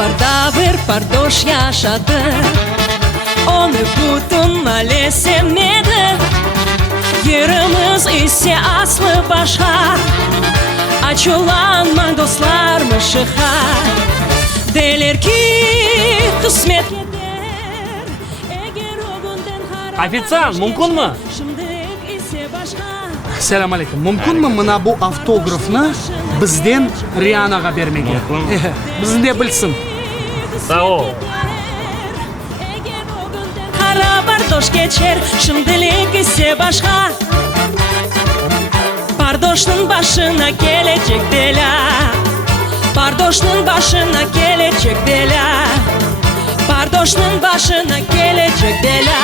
Barda bir bardoş yaşadı, onu butunla sevmedi. Yerimiz ise aslı başka, açılanma dostlarmışıha. Derler ki kısmet yeter, eğer o günden harap. Официант, мүмкін мі? Şimdilik ise başka. Assalomu alaykum. Mumkinmi mana bu avtografni bizden Rianaga bermege? Mumkin. Bizni bilsin. Sağ ol. Kara bardoş geçer, şimdilik ise başka. Bardoş'un başına gelecek bela. Bardoş'un başına gelecek bela. Bardoş'un başına gelecek bela.